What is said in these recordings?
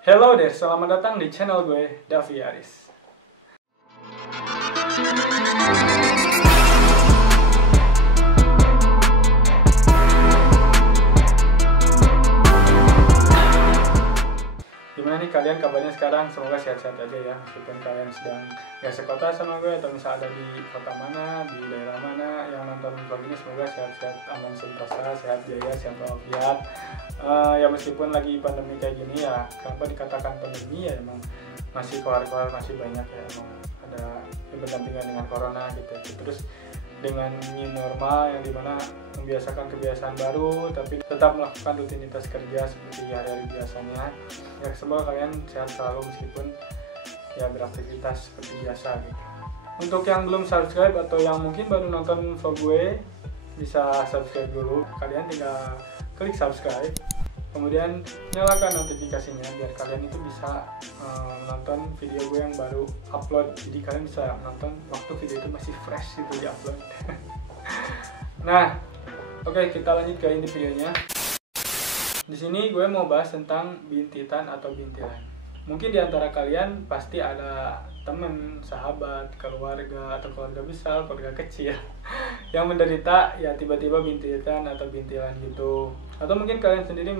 Hello deh, selamat datang di channel gue, Davi Aris. Gimana nih kalian kabarnya sekarang? Semoga sehat-sehat aja ya, meskipun kalian sedang gak sekota sama gue atau misal ada di kota mana, di daerah mana yang nonton vlog ini, semoga sehat-sehat, aman sentosa, sehat jaya, sehat walafiat. Ya meskipun lagi pandemi kayak gini ya, kenapa dikatakan pandemi ya, emang masih keluar-keluar, masih banyak ya, emang ada berdampingan dengan corona gitu. Terus dengan new normal yang dimana membiasakan kebiasaan baru tapi tetap melakukan rutinitas kerja seperti hari-hari biasanya. Ya semoga kalian sehat selalu meskipun ya beraktivitas seperti biasa gitu. Untuk yang belum subscribe atau yang mungkin baru nonton vlog gue, bisa subscribe dulu. Kalian tinggal klik subscribe, kemudian nyalakan notifikasinya biar kalian itu bisa menonton video gue yang baru upload. Jadi kalian bisa nonton waktu video itu masih fresh itu di upload. Nah, oke, kita lanjut ke inti videonya. Di sini gue mau bahas tentang bintitan atau bintilan. Mungkin di antara kalian pasti ada teman, sahabat, keluarga atau keluarga besar, keluarga kecil yang menderita ya tiba-tiba bintitan atau bintilan gitu. Atau mungkin kalian sendiri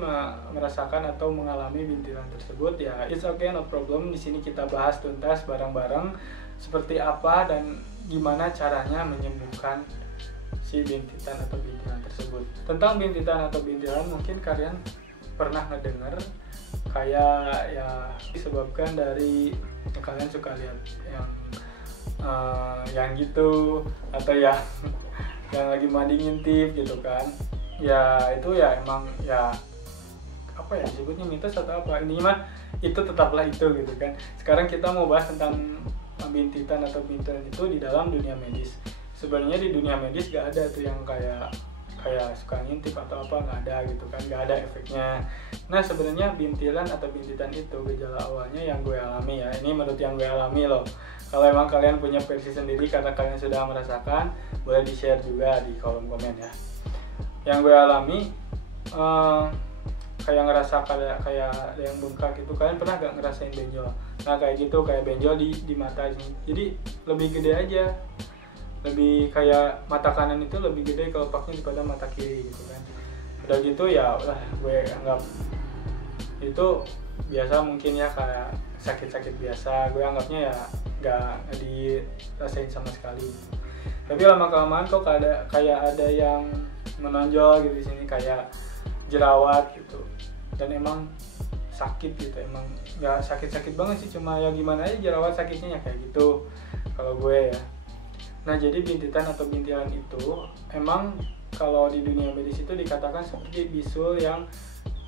merasakan atau mengalami bintilan tersebut, ya it's okay, no problem. Di sini kita bahas tuntas bareng-bareng seperti apa dan gimana caranya menyembuhkan si bintitan atau bintilan tersebut. Tentang bintitan atau bintilan mungkin kalian pernah ngedenger kayak ya disebabkan dari kalian suka lihat yang gitu atau ya yang lagi mandi ngintip gitu kan. Ya itu ya emang ya apa ya disebutnya mitos atau apa, ini mah itu tetaplah itu gitu kan. Sekarang kita mau bahas tentang bintitan atau bintilan itu di dalam dunia medis. Sebenarnya di dunia medis gak ada tuh yang kayak suka ngintip atau apa, nggak ada gitu kan, nggak ada efeknya. Nah sebenarnya bintilan atau bintitan itu gejala awalnya yang gue alami ya, ini menurut yang gue alami loh. Kalau emang kalian punya versi sendiri karena kalian sudah merasakan, boleh di share juga di kolom komen ya. Yang gue alami kayak ngerasa kayak ada yang bengkak gitu. Kalian pernah gak ngerasain benjol? Nah kayak gitu, kayak benjol di mata sini, jadi lebih gede aja, lebih kayak mata kanan itu lebih gede kelopaknya daripada mata kiri gitu kan. Udah gitu ya udah gue anggap itu biasa, mungkin ya kayak sakit-sakit biasa, gue anggapnya ya nggak dirasain sama sekali. Tapi lama-kelamaan kok kayak ada yang menonjol gitu di sini, kayak jerawat gitu, dan emang sakit gitu, emang nggak sakit-sakit banget sih, cuma ya gimana aja jerawat sakitnya ya kayak gitu kalau gue ya. Nah jadi bintitan atau bintilan itu emang kalau di dunia medis itu dikatakan seperti bisul yang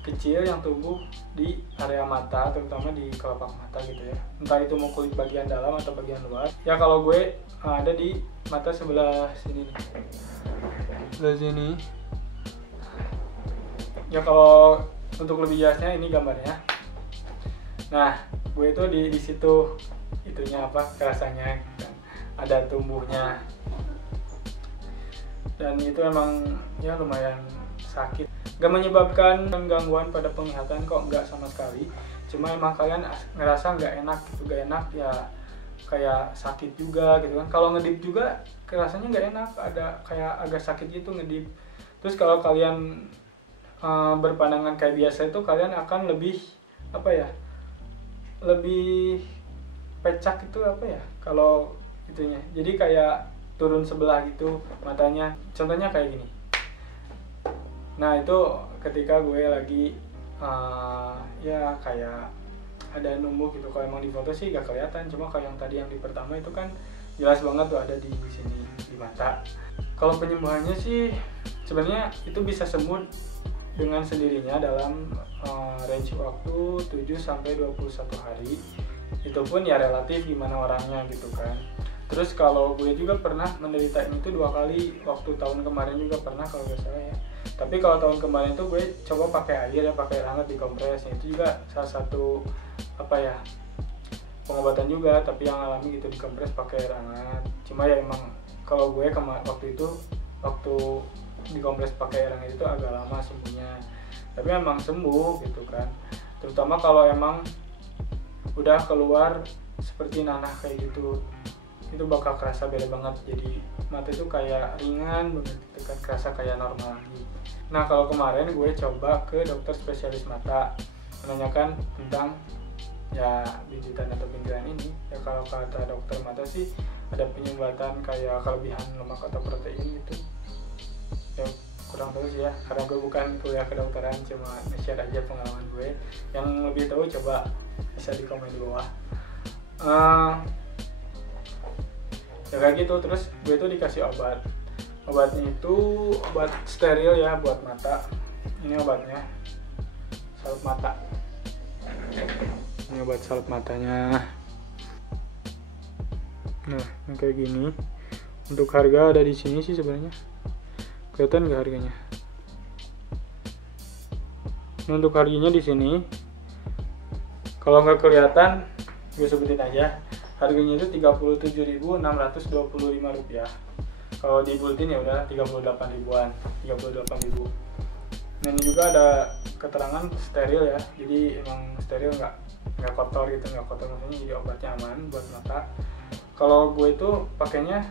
kecil yang tumbuh di area mata, terutama di kelopak mata gitu ya. Entah itu mau kulit bagian dalam atau bagian luar. Ya kalau gue ada di mata sebelah sini nih. Sebelah sini. Ya kalau untuk lebih jelasnya ini gambarnya. Nah gue itu di situ itunya apa kerasanya kan, ada tumbuhnya, dan itu emang ya lumayan sakit. Gak menyebabkan gangguan pada penglihatan kok, enggak sama sekali. Cuma emang kalian ngerasa nggak enak gitu, gak enak ya, kayak sakit juga gitu kan. Kalau ngedip juga rasanya nggak enak, ada kayak agak sakit gitu ngedip. Terus kalau kalian berpandangan kayak biasa itu kalian akan lebih apa ya, lebih pecak itu apa ya kalau itunya, jadi kayak turun sebelah gitu matanya. Contohnya kayak gini. Nah itu ketika gue lagi ya kayak ada numbuh gitu. Kalau emang di foto sih gak kelihatan, cuma kalau yang tadi yang di pertama itu kan jelas banget tuh ada di sini di mata. Kalau penyembuhannya sih sebenarnya itu bisa sembuh dengan sendirinya dalam range waktu 7-21 hari. Itu pun ya relatif gimana orangnya gitu kan. Terus kalau gue juga pernah menderita ini tuh 2 kali, waktu tahun kemarin juga pernah kalau gak salah ya. Tapi kalau tahun kemarin tuh gue coba pakai air ya, pakai air hangat dikompres. Itu juga salah satu apa ya pengobatan juga, tapi yang alami gitu, dikompres pakai air hangat. Cuma ya emang kalau gue waktu dikompres pakai air hangat itu agak lama sembuhnya, tapi emang sembuh gitu kan. Terutama kalau emang udah keluar seperti nanah kayak gitu, itu bakal kerasa beda banget. Jadi mata itu kayak ringan banget gitu kan, kerasa kayak normal lagi. Nah kalau kemarin gue coba ke dokter spesialis mata menanyakan tentang ya bintitan atau bintilan ini. Ya kalau kata dokter mata sih ada penyumbatan kayak kelebihan lemak atau protein gitu. Ya kurang tahu sih ya, karena gue bukan kuliah kedokteran, cuma nge-share aja pengalaman gue. Yang lebih tahu coba bisa di komen di bawah. Ya kayak gitu. Terus gue tuh dikasih obatnya itu obat steril ya buat mata. Ini obatnya salep mata, ini obat salep matanya. Nah yang kayak gini. Untuk harga ada di sini sih sebenarnya, kelihatan nggak harganya? Nah, untuk harganya di sini kalau nggak kelihatan gue sebutin aja, harganya itu Rp37.625. Kalau di bulletin ya udah 38 ribuan, 38.000. Nah ini juga ada keterangan steril ya, jadi emang steril, nggak kotor gitu, nggak kotor, maksudnya jadi obatnya aman buat mata. Kalau gue itu pakainya,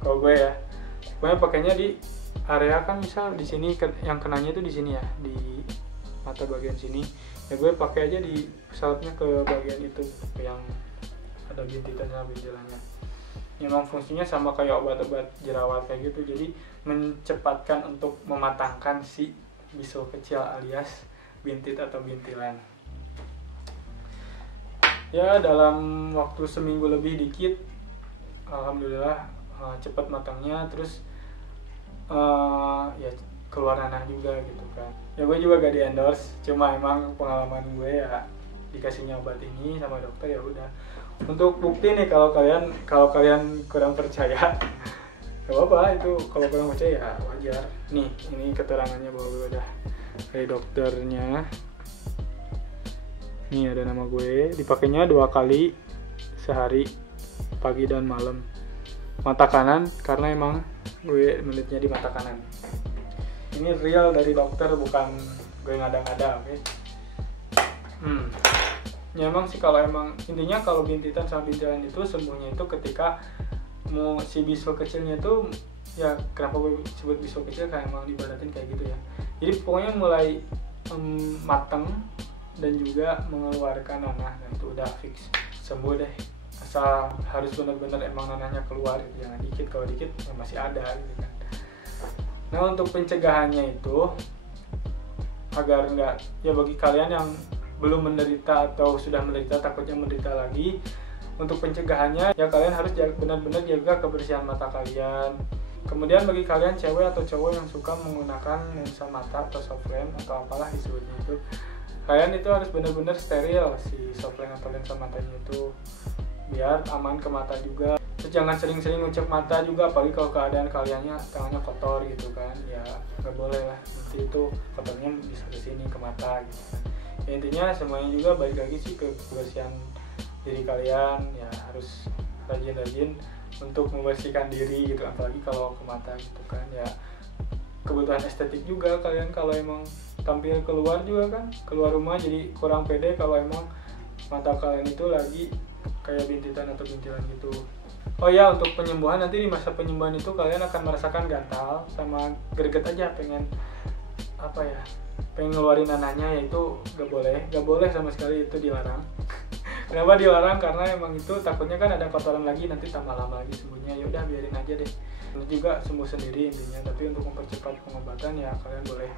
kalau gue ya, gue pakainya di area kan, misal di sini yang kenanya itu di sini ya, di mata bagian sini. Ya gue pakai aja di salepnya ke bagian itu yang ada bintitannya, bintilannya. Memang fungsinya sama kayak obat-obat jerawat kayak gitu, jadi mencepatkan untuk mematangkan si bisul kecil alias bintit atau bintilan. Ya dalam waktu seminggu lebih dikit, alhamdulillah cepat matangnya. Terus ya keluar nanah juga gitu kan. Ya gue juga gak di endorse, cuma emang pengalaman gue ya dikasihnya obat ini sama dokter, ya udah. Untuk bukti nih, kalau kalian kurang percaya gak apa-apa, itu kalau kurang percaya ya wajar. Nih ini keterangannya bahwa gue udah dari dokternya. Nih ada nama gue, dipakainya 2 kali sehari, pagi dan malam. Mata kanan, karena emang gue menitnya di mata kanan. Ini real dari dokter, bukan gue ngada-ngada, oke? Ya emang sih, kalau emang intinya kalau bintitan sama bintilan itu sembuhnya itu ketika mau si bisul kecilnya itu, ya kenapa gue sebut bisul kecil, kayak emang dibaratin kayak gitu ya. Jadi pokoknya mulai mateng dan juga mengeluarkan nanah, dan itu udah fix sembuh deh. Asal harus benar-benar emang nanahnya keluar, jangan dikit, kalau dikit ya masih ada gitu kan. Nah untuk pencegahannya itu agar enggak, ya bagi kalian yang belum menderita atau sudah menderita takutnya menderita lagi, untuk pencegahannya ya kalian harus benar-benar jaga kebersihan mata kalian. Kemudian bagi kalian cewek atau cowok yang suka menggunakan lensa mata atau soft lens atau apalah disebutnya itu, kalian itu harus benar-benar steril si soft lens atau lensa matanya itu, biar aman ke mata juga. Terus jangan sering-sering ngucek mata juga, apalagi kalau keadaan kaliannya tangannya kotor gitu kan, ya nggak boleh lah, nanti itu kotornya bisa ke sini ke mata gitu kan. Ya, intinya semuanya juga balik lagi sih ke kebersihan diri kalian, ya harus rajin-rajin untuk membersihkan diri gitu, apalagi kalau ke mata gitu kan. Ya kebutuhan estetik juga kalian, kalau emang tampil keluar juga kan, keluar rumah jadi kurang pede kalau emang mata kalian itu lagi kayak bintitan atau bintilan gitu. Oh ya, untuk penyembuhan nanti, di masa penyembuhan itu kalian akan merasakan gatal sama greget aja, pengen apa ya, pengen ngeluarin nanahnya, ya itu gak boleh sama sekali, itu dilarang. Kenapa dilarang? Karena emang itu takutnya kan ada kotoran lagi, nanti tambah lama lagi sembuhnya. Ya udah biarin aja deh, itu juga sembuh sendiri intinya. Tapi untuk mempercepat pengobatan ya kalian boleh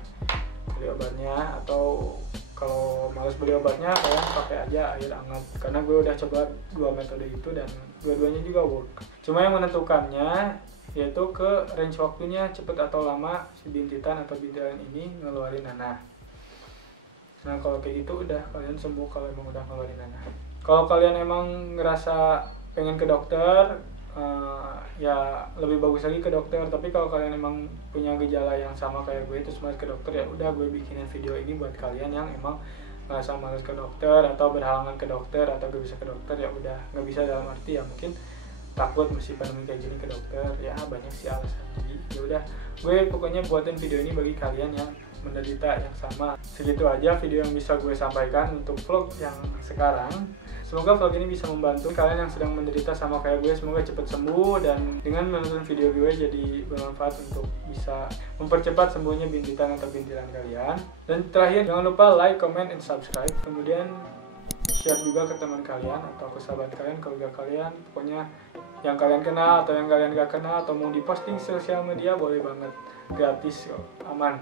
beli obatnya, atau kalau males beli obatnya kalian pakai aja air hangat. Karena gue udah coba 2 metode itu dan dua-duanya juga work. Cuma yang menentukannya yaitu ke range waktunya cepet atau lama si bintitan atau bintilan ini ngeluarin nanah. Nah kalau kayak gitu udah kalian sembuh kalau emang udah ngeluarin nanah. Kalau kalian emang ngerasa pengen ke dokter, ya lebih bagus lagi ke dokter. Tapi kalau kalian emang punya gejala yang sama kayak gue terus malas ke dokter, ya udah gue bikinin video ini buat kalian yang emang ngerasa malas ke dokter atau berhalangan ke dokter atau gak bisa ke dokter. Ya udah, nggak bisa dalam arti ya mungkin takut mesti pandemi kayak gini ke dokter, ya banyak sih alasan. Jadi ya udah, gue pokoknya buatin video ini bagi kalian yang menderita yang sama. Segitu aja video yang bisa gue sampaikan untuk vlog yang sekarang. Semoga vlog ini bisa membantu kalian yang sedang menderita sama kayak gue. Semoga cepat sembuh, dan dengan menonton video gue jadi bermanfaat untuk bisa mempercepat sembuhnya bintitan atau bintilan kalian. Dan terakhir, jangan lupa like, comment, and subscribe. Kemudian share juga ke teman kalian atau ke sahabat kalian, keluarga kalian, pokoknya yang kalian kenal atau yang kalian gak kenal, atau mau diposting sosial media boleh banget, gratis kok, aman.